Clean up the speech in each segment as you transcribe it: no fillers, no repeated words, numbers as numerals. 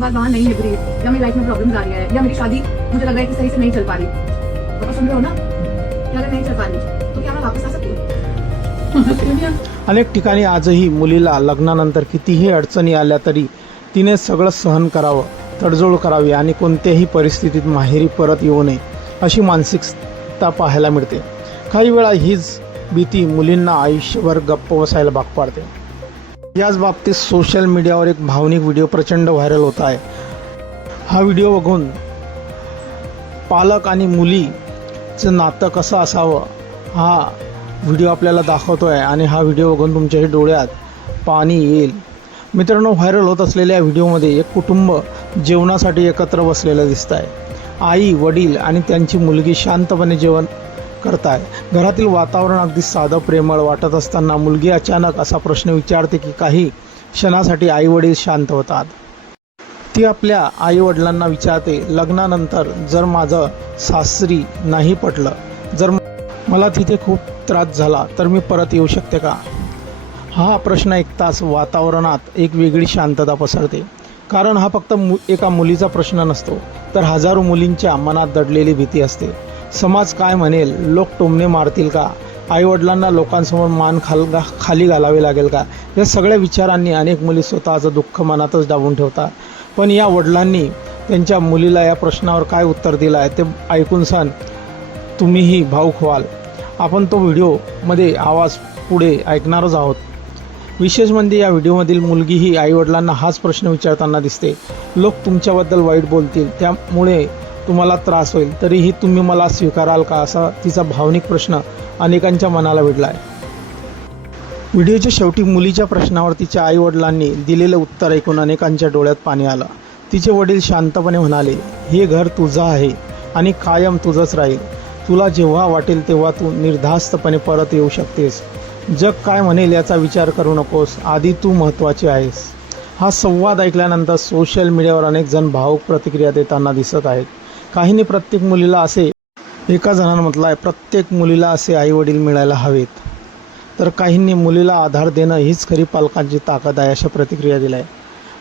बाद वहाँ नहीं निभ रही है, या मेरी लाइफ में प्रॉब्लम्स आ रही है, या मेरी शादी मुझे लग रहा है कि सही से नहीं चल पा रही, तो सुन रहे हो ना, क्या अगर नहीं चल पा रही तो क्या मैं वापस आ सकती हूँ? अनेक ठिकाणी आजही मुलीला लग्नानंतर कितीही अडचणी आल्या तरी तिने सगळं सहन करावं, तडजोड करावी आणि कोणत्याही परिस्थितीत माहेरी परत येऊ नये अशी मानसिकता पाहायला मिळते. काही वेळा हीच भीती मुलींना आयुष्यभर गप्प बसायला भाग पाडते. याच बाबतीत सोशल मीडियावर एक भावनिक व्हिडिओ प्रचंड व्हायरल होत आहे. हा व्हिडिओ बघून पालक आणि मुलीचं नातं कसं असावं हा व्हिडिओ आपल्याला दाखवतो आहे आणि हा व्हिडिओ बघून तुमच्याही डोळ्यात पाणी येईल. मित्रांनो, व्हायरल होत असलेल्या व्हिडिओमध्ये एक कुटुंब जेवणासाठी एकत्र बसलेलं दिसत आहे. आई, वडील आणि त्यांची मुलगी शांतपणे जेवण करत आहे. घरातील वातावरण अगदी साधं प्रेमळ वाटत असताना मुलगी अचानक असा प्रश्न विचारते की काही क्षणासाठी आई वडील शांत होतात. ती आपल्या आई वडिलांना विचारते, लग्नानंतर जर माझं सासरी नाही पटलं, जर मला तिथे खूप त्रास झाला तर मी परत येऊ शकते का? हा प्रश्न ऐकताच वातावरणात एक वेगळी शांतता पसरते. कारण हा फक्त एका मुलीचा प्रश्न नसतो, तर हजारो मुलींच्या मनात दडलेली भीती असते. समाज काय म्हणेल, लोक टोमणे मारतील का, आईवडिलांना लोकांसमोर मान खाली घालावे लागेल का, या सगळ्या विचारांनी अनेक मुली स्वतःचं दुःख मनातच दाबून ठेवतात. पण या वडिलांनी त्यांच्या मुलीला या प्रश्नावर काय उत्तर दिलं आहे ते ऐकून सन तुम्हीही भावुक व्हाल. आपण तो व्हिडिओमध्ये आवाज पुढे ऐकणारच आहोत. विशेष म्हणजे या व्हिडिओमधील मुलगीही आईवडिलांना हाच प्रश्न विचारताना दिसते. लोक तुमच्याबद्दल वाईट बोलतील, त्यामुळे तुम्हाला त्रास होईल, तरीही तुम्ही मला स्वीकाराल का, असा तिचा भावनिक प्रश्न अनेकांच्या मनाला भिडला आहे. व्हिडिओच्या शेवटी मुलीच्या प्रश्नावर तिच्या आईवडिलांनी दिलेलं उत्तर ऐकून अनेकांच्या डोळ्यात पाणी आलं. तिचे वडील शांतपणे म्हणाले, हे घर तुझं आहे आणि कायम तुझंच राहील. तुला जेव्हा वाटेल तेव्हा तू निर्धास्तपणे परत येऊ शकतेस. जग काय म्हणेल याचा विचार करू नकोस, आधी तू महत्त्वाची आहेस. हा संवाद ऐकल्यानंतर सोशल मीडियावर अनेक जण भावुक प्रतिक्रिया देताना दिसत आहेत. काहींनी प्रत्येक मुलीला असे, एका जणानं म्हटलं आहे, प्रत्येक मुलीला असे आईवडील मिळायला हवेत, तर काहींनी मुलीला आधार देणं हीच खरी पालकांची ताकद आहे अशा प्रतिक्रिया दिल्या आहे.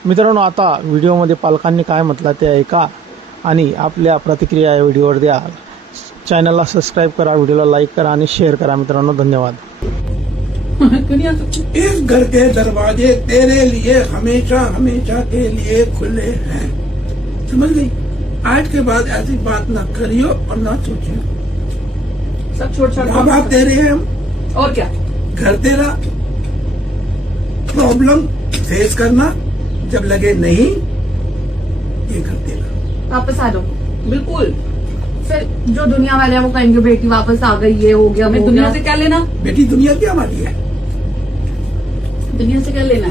मित्रांनो, आता व्हिडिओमध्ये पालकांनी काय म्हटलं ते ऐका आणि आपल्या प्रतिक्रिया या व्हिडिओवर द्या. चॅनलला सबस्क्राईब करा, व्हिडिओला लाईक करा आणि शेअर करा. मित्रांनो, धन्यवाद. इस घर के दरवाजे तेरे लिए हमेशा हमेशा के लिए खुले हैं. समझ गई? आज के बाद ऐसी बात ना करियो और ना सोचियो. सब छोड़ छाड़ माँ बाप तेरे हैं हम, और क्या, घर तेरा. प्रॉब्लम फेस करना, जब लगे नहीं ये घर तेरा. वापस आ जाओ. बिल्कुल. फिर जो दुनिया वाले हैं वो कहेंगे बेटी वापस आ गई, ये हो गया, हमें दुनिया से क्या लेना. बेटी दुनिया क्या हमारी है. दुनिया से क्या लेना.